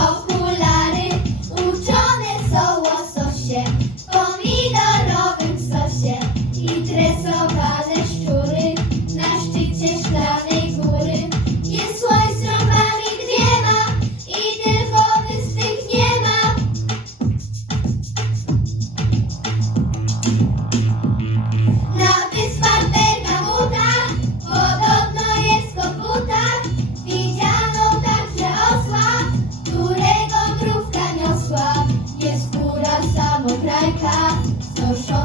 Oh, so